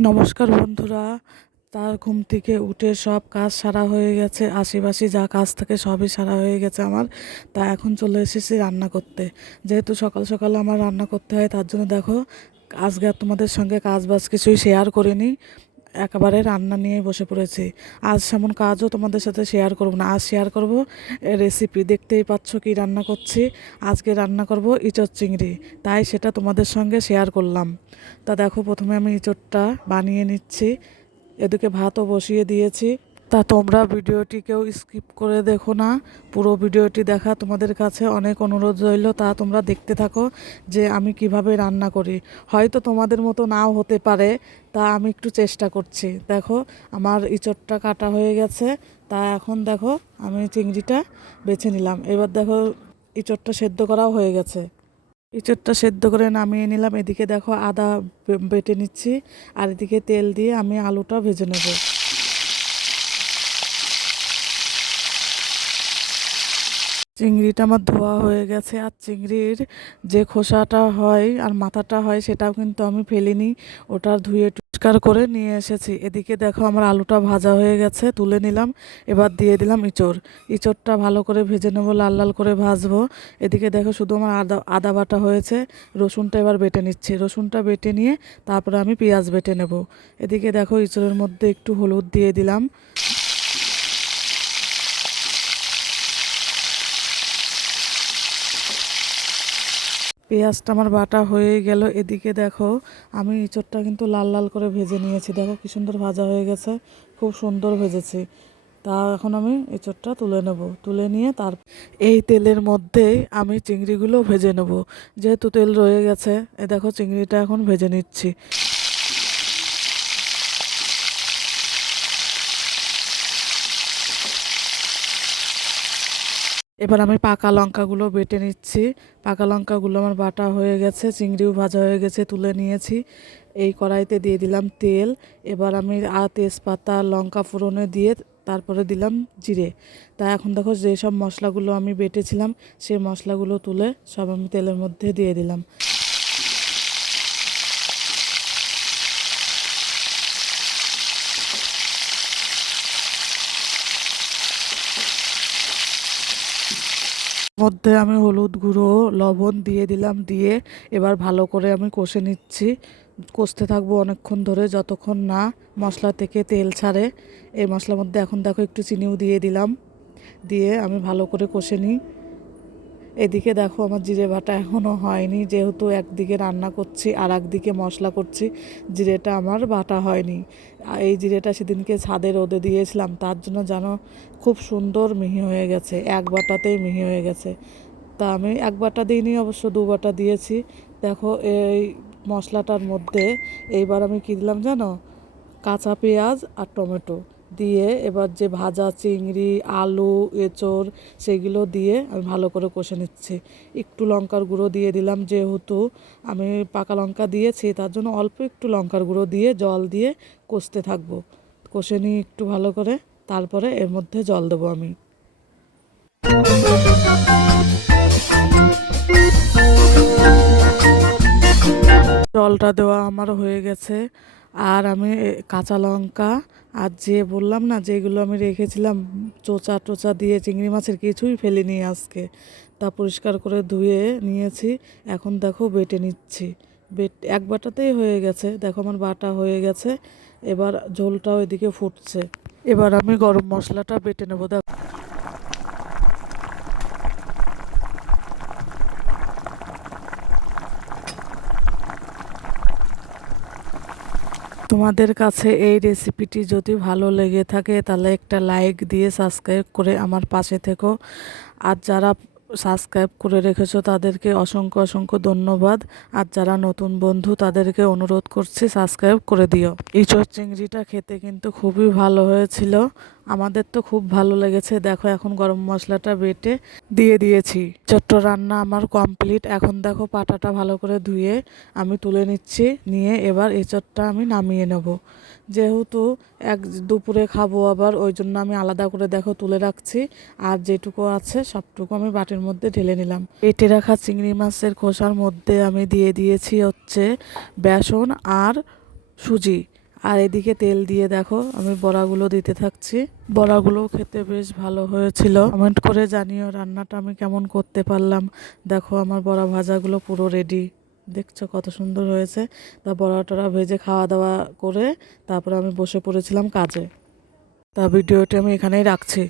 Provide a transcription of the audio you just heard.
নমস্কার বন্ধুরা। তার ঘুম থেকে উঠে সব কাজ সারা হয়ে গেছে। আশেপাশে যা কাজ থাকে সবই সারা হয়ে গেছে আমার। তা এখন চলে এসেছি রান্না করতে। যেহেতু সকাল সকাল আমার রান্না করতে হয়, তার জন্য দেখো, আজকে আর তোমাদের সঙ্গে কাজ বাজ কিছুই শেয়ার করিনি। একেবারে রান্না নিয়ে বসে পড়েছি। আজ সেমন কাজও তোমাদের সাথে শেয়ার করব না। আজ শেয়ার করব রেসিপি দেখতেই পাচ্ছ কি রান্না করছি। আজকে রান্না করব ইঁচড় চিংড়ি। তাই সেটা তোমাদের সঙ্গে শেয়ার করলাম। তা দেখো, প্রথমে আমি ইঁচড়টা বানিয়ে নিচ্ছি। এদিকে ভাতও বসিয়ে দিয়েছি। তা তোমরা ভিডিওটি কেউ স্কিপ করে দেখো না। পুরো ভিডিওটি দেখা তোমাদের কাছে অনেক অনুরোধ রইল, তা তোমরা দেখতে থাকো যে আমি কীভাবে রান্না করি। হয়তো তোমাদের মতো নাও হতে পারে, তা আমি একটু চেষ্টা করছি। দেখো, আমার ইঁচড়টা কাটা হয়ে গেছে, তা এখন দেখো আমি চিংড়িটা বেছে নিলাম। এবার দেখো, ইঁচড়টা সেদ্ধ করাও হয়ে গেছে। ইঁচড়টা সেদ্ধ করে নামিয়ে নিলাম। এদিকে দেখো আদা বেটে নিচ্ছি, আর এদিকে তেল দিয়ে আমি আলুটা ভেজে নেব। চিংড়িটা আমার ধোয়া হয়ে গেছে আর চিংড়ির যে খোসাটা হয় আর মাথাটা হয় সেটাও কিন্তু আমি ফেলিনি। ওটা ধুয়ে পরিষ্কার করে নিয়ে এসেছি। এদিকে দেখো আমার আলুটা ভাজা হয়ে গেছে, তুলে নিলাম। এবার দিয়ে দিলাম ইঁচড়। ইঁচড়টা ভালো করে ভেজে নেব, লাল লাল করে ভাজবো। এদিকে দেখো শুধু আমার আদা আদা বাটা হয়েছে। রসুনটা এবার বেটে নিচ্ছি। রসুনটা বেটে নিয়ে তারপরে আমি পেঁয়াজ বেটে নেব। এদিকে দেখো ইঁচড়ের মধ্যে একটু হলুদ দিয়ে দিলাম। পেঁয়াজটা আমার বাটা হয়ে গেল। এদিকে দেখো, আমি ইঁচড়টা কিন্তু লাল লাল করে ভেজে নিয়েছি। দেখো কি সুন্দর ভাজা হয়ে গেছে, খুব সুন্দর ভেজেছি। তা এখন আমি এঁচড়টা তুলে নেব। তুলে নিয়ে তার এই তেলের মধ্যেই আমি চিংড়িগুলো ভেজে নেব। যেহেতু তেল রয়ে গেছে, এ দেখো চিংড়িটা এখন ভেজে নিচ্ছি। এবার আমি পাকা লঙ্কাগুলো বেটে নিচ্ছি। পাকা লঙ্কাগুলো আমার বাটা হয়ে গেছে, চিংড়িও ভাজা হয়ে গেছে, তুলে নিয়েছি। এই কড়াইতে দিয়ে দিলাম তেল। এবার আমি তেজপাতা, লঙ্কা ফোড়নে দিয়ে তারপরে দিলাম জিরে। তা এখন দেখো যেসব মশলাগুলো আমি বেটেছিলাম, সেই মশলাগুলো তুলে সব আমি তেলের মধ্যে দিয়ে দিলাম। মধ্যে আমি হলুদ গুঁড়ো, লবণ দিয়ে দিলাম, দিয়ে এবার ভালো করে আমি কষে নিচ্ছি। কষতে থাকব অনেকক্ষণ ধরে, যতক্ষণ না মশলা থেকে তেল ছাড়ে। এই মশলার মধ্যে এখন দেখো একটু চিনিও দিয়ে দিলাম। দিয়ে আমি ভালো করে কষে নিই। এদিকে দেখো আমার জিরে বাটা এখনও হয়নি, যেহেতু একদিকে রান্না করছি আর একদিকে মশলা করছি, জিরেটা আমার বাটা হয়নি। এই জিরেটা সেদিনকে ছাদে রোদে দিয়েছিলাম, তার জন্য যেন খুব সুন্দর মিহি হয়ে গেছে, এক বাটাতেই মিহি হয়ে গেছে। তা আমি এক বাটা দিইনি, অবশ্য দু বাটা দিয়েছি। দেখো এই মশলাটার মধ্যে এইবার আমি কী দিলাম জানো? কাঁচা পেঁয়াজ আর টমেটো। দিয়ে এবার যে ভাজা চিংড়ি, আলু, এঁচড় সেগুলো দিয়ে আমি ভালো করে কষে নিচ্ছি। একটু লঙ্কার গুঁড়ো দিয়ে দিলাম যেহেতু আমি পাকা লঙ্কা দিয়েছি, তার জন্য অল্প একটু লঙ্কার গুঁড়ো দিয়ে জল দিয়ে কষতে থাকব। কষে নিয়ে একটু ভালো করে তারপরে এর মধ্যে জল দেবো আমি। জলটা দেওয়া আমার হয়ে গেছে। আর আমি কাঁচা লঙ্কা আর যে বললাম না যেগুলো আমি রেখেছিলাম, চোচা টোচা দিয়ে চিংড়ি মাছের কিছুই ফেলিনি আজকে। তা পরিষ্কার করে ধুয়ে নিয়েছি। এখন দেখো বেটে নিচ্ছি। বেট, এক বাটাতেই হয়ে গেছে। দেখো আমার বাটা হয়ে গেছে। এবার ঝোলটাও এদিকে ফুটছে। এবার আমি গরম মশলাটা বেটে নেব। দেখো তোমাদের কাছে এই রেসিপিটি যদি ভালো লেগে থাকে, তাহলে একটা লাইক দিয়ে সাবস্ক্রাইব করে আমার পাশে থেকো। আর যারা সাবস্ক্রাইব করে রেখেছো তাদেরকে অসংখ্য অসংখ্য ধন্যবাদ। আর যারা নতুন বন্ধু তাদেরকে অনুরোধ করছি, সাবস্ক্রাইব করে দিও। ইঁচড় চিংড়িটা খেতে কিন্তু খুবই ভালো হয়েছিল। আমাদের তো খুব ভালো লেগেছে। দেখো এখন গরম মশলাটা বেটে দিয়ে দিয়েছি। চট্ট রান্না আমার কমপ্লিট। এখন দেখো পাটাটা ভালো করে ধুয়ে আমি তুলে নিচ্ছি। নিয়ে এবার এঁচড়টা আমি নামিয়ে নেব। যেহেতু এক দুপুরে খাব আবার, ওই জন্য আমি আলাদা করে দেখো তুলে রাখছি। আর যেটুকু আছে সবটুকু আমি বাটির মধ্যে ঢেলে নিলাম। পেটে রাখা চিংড়ি মাছের খোসার মধ্যে আমি দিয়ে দিয়েছি হচ্ছে বেসন আর সুজি। আর এদিকে তেল দিয়ে দেখো, আমি বড়াগুলো দিতে থাকছি। বড়াগুলো খেতে বেশ ভালো হয়েছিল। কমেন্ট করে জানিও রান্নাটা আমি কেমন করতে পারলাম। দেখো আমার বড়া ভাজাগুলো পুরো রেডি দেখছ কত সুন্দর হয়েছে। তা বড়া টড়া ভেজে খাওয়া দাওয়া করে তারপরে আমি বসে পড়েছিলাম কাজে। তা ভিডিওটি আমি এখানেই রাখছি।